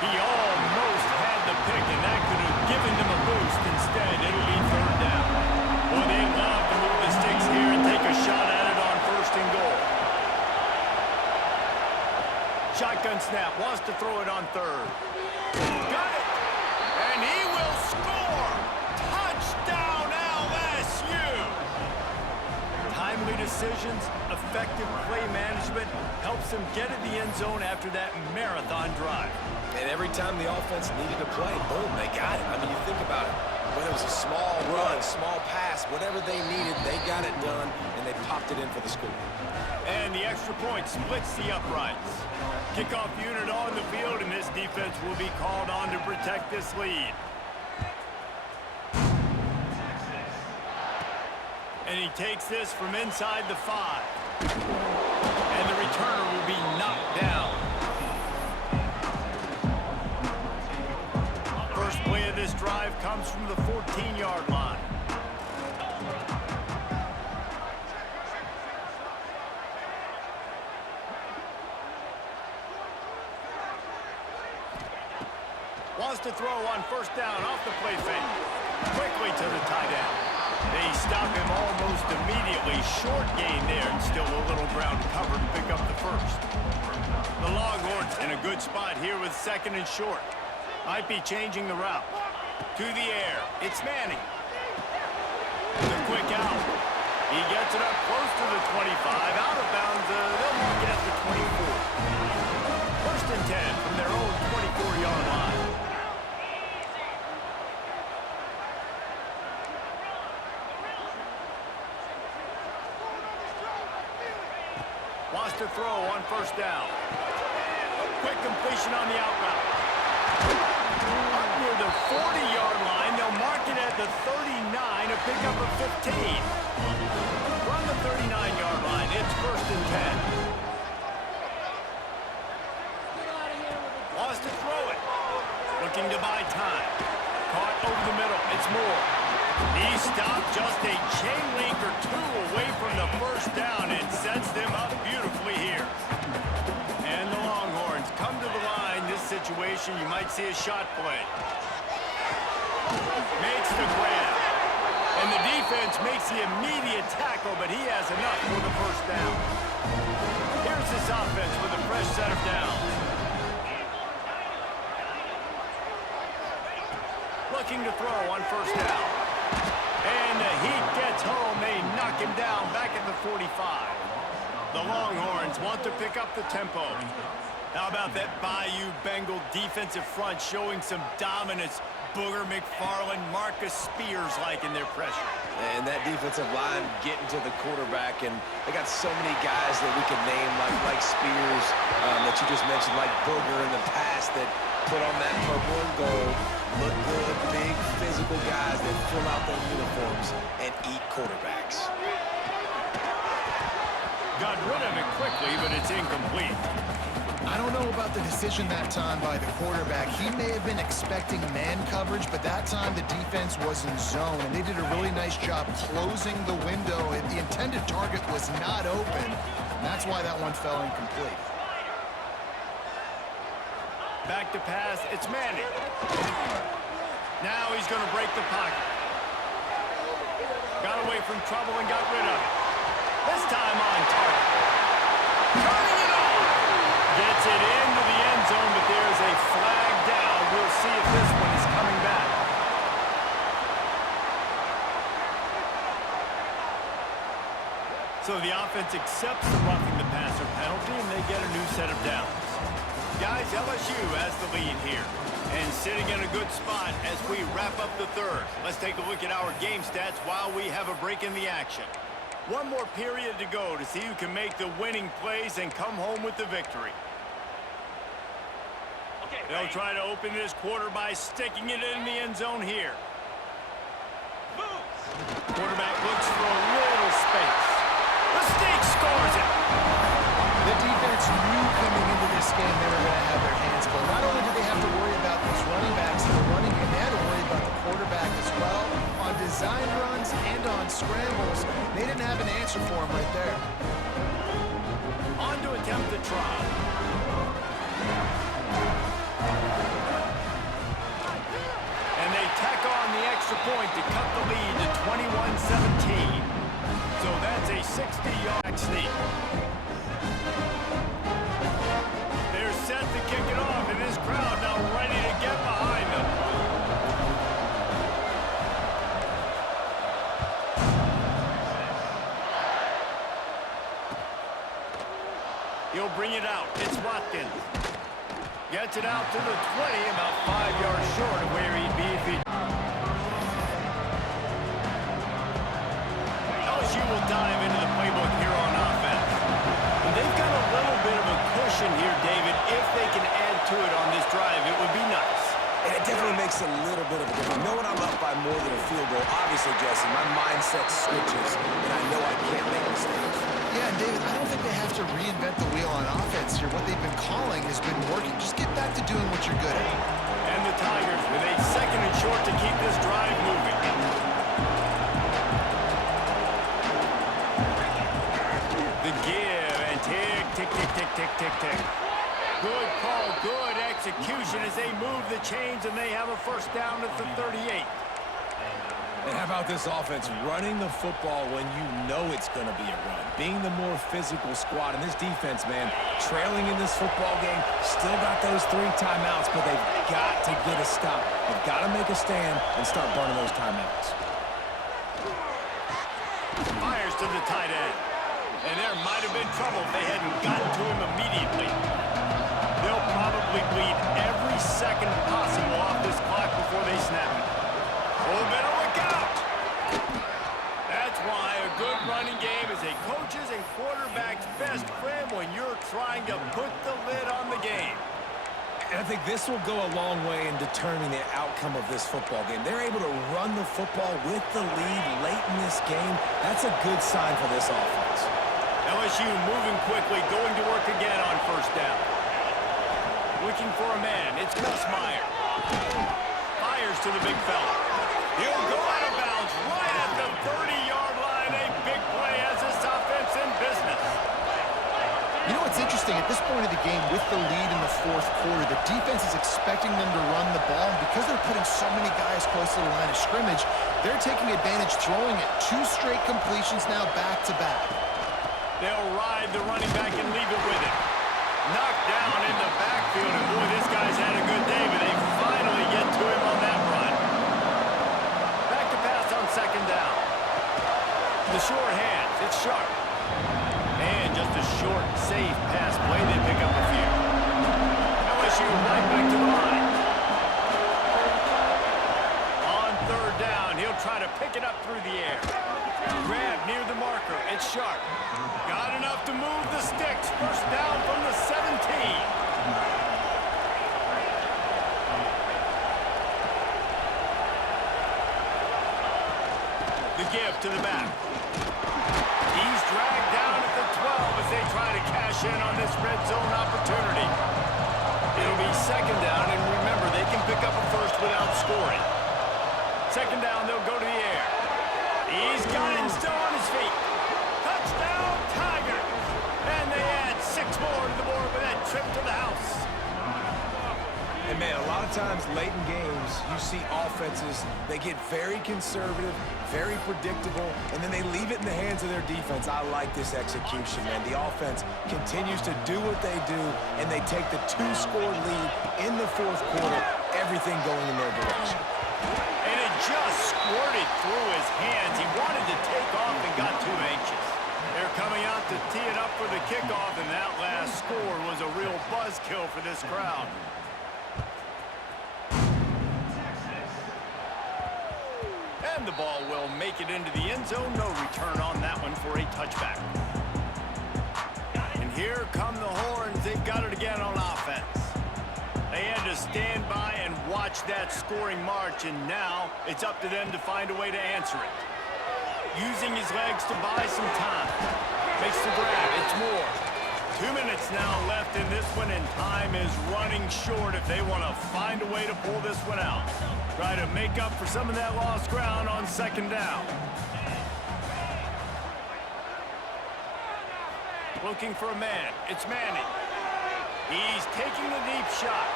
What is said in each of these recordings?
He almost had the pick, and that could have given them a boost. Instead, it'll be third down. Well, they'd love to move the sticks here and take a shot at it on first and goal. Shotgun snap, wants to throw it on third. Got it! And he will score! Touchdown, LSU! Timely decisions, effective play management helps them get in the end zone after that marathon drive. And every time the offense needed to play, boom, they got it. I mean, you think about it. Whether it was a small run, small pass, whatever they needed, they got it done, and they popped it in for the score. And the extra point splits the uprights. Kickoff unit on the field, and this defense will be called on to protect this lead. And he takes this from inside the 5. And the returner will be knocked down. First play of this drive comes from the 14-yard line. Wants to throw on first down off the play fake. Quickly to the tight end. They stop him almost immediately. Short gain there, and still a little ground cover to pick up the first. The Longhorns in a good spot here with second and short. Might be changing the route. To the air. It's Manning. The quick out. He gets it up close to the 25. Out of bounds. They'll mark it at the 24. First and 10 from their own 24-yard line. Wants to throw on first down. Quick completion on the out route. Up near the 40-yard line. They'll mark it at the 39, a pickup of 15. From the 39-yard line, it's first and 10. Wants to throw it. Looking to buy time. Caught over the middle. It's Moore. He stopped just a chain link or two away from the first down and sets them up beautifully here. And the Longhorns come to the line. This situation, you might see a shot play. Makes the grab. And the defense makes the immediate tackle, but he has enough for the first down. Here's this offense with a fresh set of downs. Looking to throw on first down. And the heat gets home. They knock him down back at the 45. The Longhorns want to pick up the tempo. How about that Bayou Bengal defensive front showing some dominance? Booger McFarland, Marcus Spears-like in their pressure. And that defensive line getting to the quarterback, and they got so many guys that we can name, like Spears, that you just mentioned, like Booger in the past, that put on that purple and gold, look good, big, physical guys that fill out their uniforms and eat quarterbacks. Got rid of it quickly, but it's incomplete. I don't know about the decision that time by the quarterback. He may have been expecting man coverage, but that time the defense was in zone, and they did a really nice job closing the window. The intended target was not open, and that's why that one fell incomplete. Back to pass, it's Manning. Now he's going to break the pocket. Got away from trouble and got rid of it. This time on target. Turning it on. Gets it into the end zone, but there's a flag down. We'll see if this one is coming back. So the offense accepts the roughing the passer penalty, and they get a new set of downs. Guys, LSU has the lead here, and sitting in a good spot as we wrap up the third. Let's take a look at our game stats while we have a break in the action. One more period to go to see who can make the winning plays and come home with the victory. They'll try to open this quarter by sticking it in the end zone here. Quarterback looks for a little space. The Snake scores it. The defense knew coming into this game they were going to have their hands full. Not only did they have to worry about these running backs in the running game, they had to worry about the quarterback as well. On design runs and on scrambles, they didn't have an answer for him right there. On to attempt the try. to cut the lead to 21-17. So that's a 60-yard sneak. They're set to kick it off, and this crowd now ready to get behind them. He'll bring it out. It's Watkins. Gets it out to the 20, about 5 yards short of where he'd be if he... LSU will dive into the playbook here on offense. And they've got a little bit of a cushion here, David. If they can add to it on this drive, it would be nice. And it definitely makes a little bit of a difference. Knowing I'm up by more than a field goal, obviously, Jesse, my mindset switches, and I know I can't make mistakes. Yeah, and David, I don't think they have to reinvent the wheel on offense here. What they've been calling has been working. Just get back to doing what you're good at. And the Tigers with a second and short to keep this drive moving. The give, and tick, tick, tick, tick, tick, tick, tick. Good call, good execution as they move the chains, and they have a first down at the 38. And how about this offense running the football when you know it's going to be a run? Being the more physical squad. And this defense, man, trailing in this football game, still got those 3 timeouts, but they've got to get a stop. They've got to make a stand and start burning those timeouts. Fires to the tight end. And there might have been trouble if they hadn't gotten to him immediately. They'll probably bleed every second possible off this clock before they snap it. Oh, better look out! That's why a good running game is a coach's and quarterback's best friend when you're trying to put the lid on the game. And I think this will go a long way in determining the outcome of this football game. They're able to run the football with the lead late in this game. That's a good sign for this offense. LSU moving quickly, going to work again on first down. Looking for a man. It's Gus Meyer. Fires to the big fella. He'll go out of bounds right at the 30-yard line. A big play has this offense in business. You know what's interesting? At this point of the game, with the lead in the fourth quarter, the defense is expecting them to run the ball. And because they're putting so many guys close to the line of scrimmage, they're taking advantage, throwing it 2 straight completions now back-to-back. They'll ride the running back and leave it with him. Knocked down in the backfield, and boy, this guy's had a good day, but they finally get to him on that run. Back to pass on second down. The short hands, it's sharp. And just a short, safe pass play, they pick up a few. LSU right back to the line. On third down, he'll try to pick it up through the air. Grab near the marker, it's sharp. Got enough to move the sticks. First down from the 17. The give to the back. He's dragged down at the 12 as they try to cash in on this red zone opportunity. It'll be second down, and remember, they can pick up a first without scoring. Second down, they'll go to the air. He's got him still on his feet. Touchdown, Tigers! And they add 6 more to the board with that trip to the house. And, man, a lot of times late in games, you see offenses, they get very conservative, very predictable, and then they leave it in the hands of their defense. I like this execution, man. The offense continues to do what they do, and they take the 2-score lead in the fourth quarter, everything going in their direction. And it just squirted through his hands. He wanted to take off and got too anxious. They're coming out to tee it up for the kickoff, and that last score was a real buzzkill for this crowd. And the ball will make it into the end zone. No return on that one for a touchback. And here come the horns. They've got it again on offense. They had to stand by and watch that scoring march, and now it's up to them to find a way to answer it. Using his legs to buy some time. Makes the grab. It's more. 2 minutes now left in this one, and time is running short if they want to find a way to pull this one out. Try to make up for some of that lost ground on second down. Looking for a man. It's Manning. He's taking the deep shot.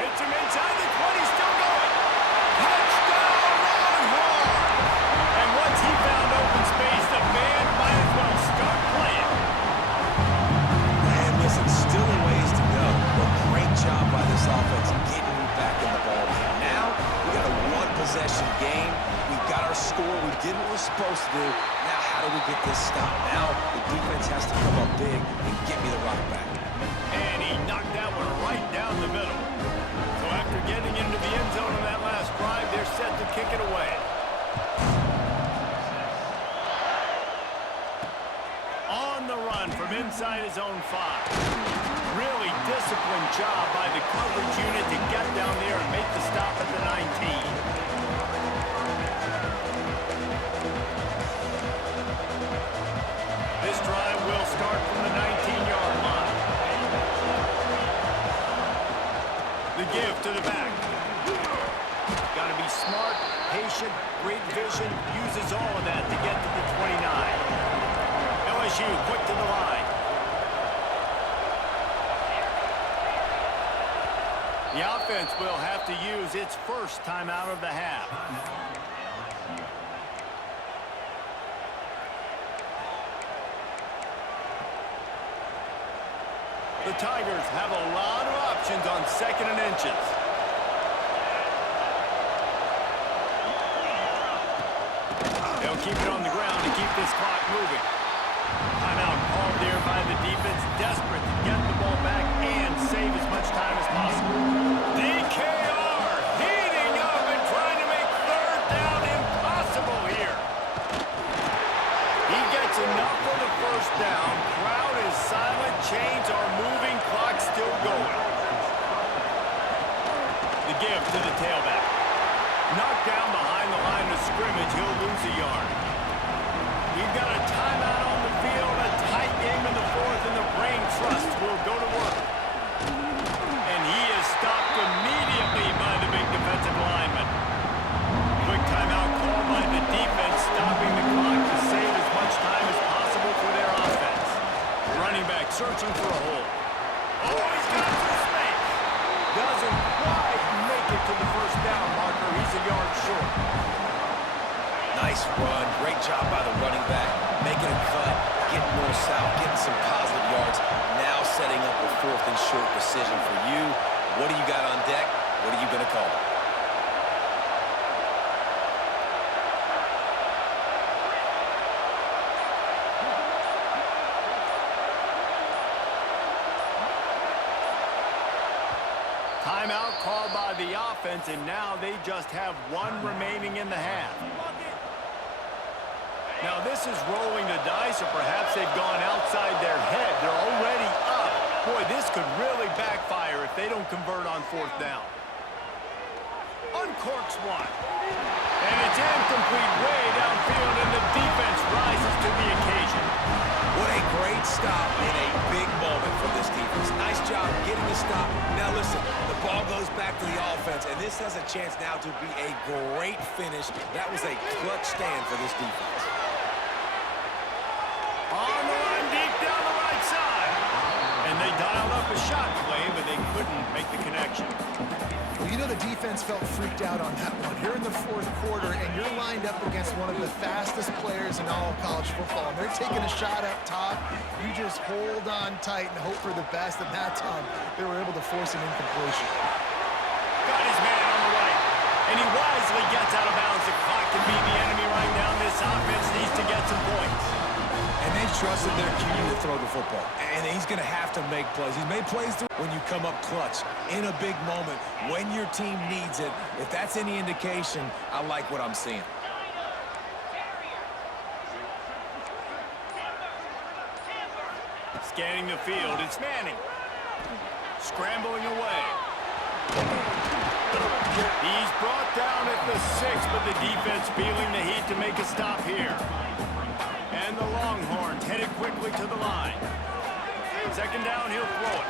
Hits him inside the 20, still going. Touchdown! did what we're supposed to do. Now, how do we get this stop? Now, the defense has to come up big and get me the rock back. And he knocked that one right down the middle. So after getting into the end zone on that last drive, they're set to kick it away. On the run from inside his own 5. Really disciplined job by the coverage unit to get down there and make the stop at the 19. This drive will start from the 19-yard line. The give to the back. Got to be smart, patient, great vision, uses all of that to get to the 29. LSU quick to the line. The offense will have to use its first timeout of the half. The Tigers have a lot of options on 2nd and inches. They'll keep it on the ground to keep this clock moving. Timeout called there by the defense, desperate to get the ball back and save as much time as possible. DKR heating up and trying to make 3rd down impossible here. He gets enough for the 1st down. Crowd is silent, chains are moving, clock still going. The give to the tailback. Knocked down behind the line of scrimmage, he'll lose a yard. We've got a timeout on the field, a tight game in the 4th, and the brain trust will go to work. And he is stopped immediately by the big defensive lineman. Quick timeout called by the defense, stopping the clock to save as much time as possible for their offense. Running back searching for a hole. Oh, he's got some space. Doesn't quite make it to the 1st down marker. He's a yard short. Nice run. Great job by the running back. Making a cut, getting more south, getting some positive yards. Now setting up a 4th and short decision for you. What do you got on deck? What are you going to call? Timeout called by the offense, and now they just have 1 remaining in the half. Now this is rolling the dice, or perhaps they've gone outside their head. They're already up. Boy, this could really backfire if they don't convert on 4th down. Uncorks one. And it's incomplete way downfield, and the defense rises to the occasion. What a great stop in a big moment for this defense. Nice job getting the stop. Now listen, the ball goes back to the offense, and this has a chance now to be a great finish. That was a clutch stand for this defense. On the run deep down the right side. And they dialed up a shot play, but they couldn't make the connection. Well, you know the defense felt freaked out on that one. You're in the 4th quarter, and you're lined up against one of the fastest players in all of college football. And they're taking a shot up top. You just hold on tight and hope for the best. And that time, they were able to force an incompletion. Got his man on the right. And he wisely gets out of bounds. The clock can be the enemy right now. This offense needs to get some points. And they trusted their QB to throw the football. And he's going to have to make plays. He's made plays when you come up clutch, in a big moment, when your team needs it. If that's any indication, I like what I'm seeing. Scanning the field, it's Manning. Scrambling away. He's brought down at the 6, but the defense feeling the heat to make a stop here. And the Longhorns headed quickly to the line. 2nd down, he'll throw it.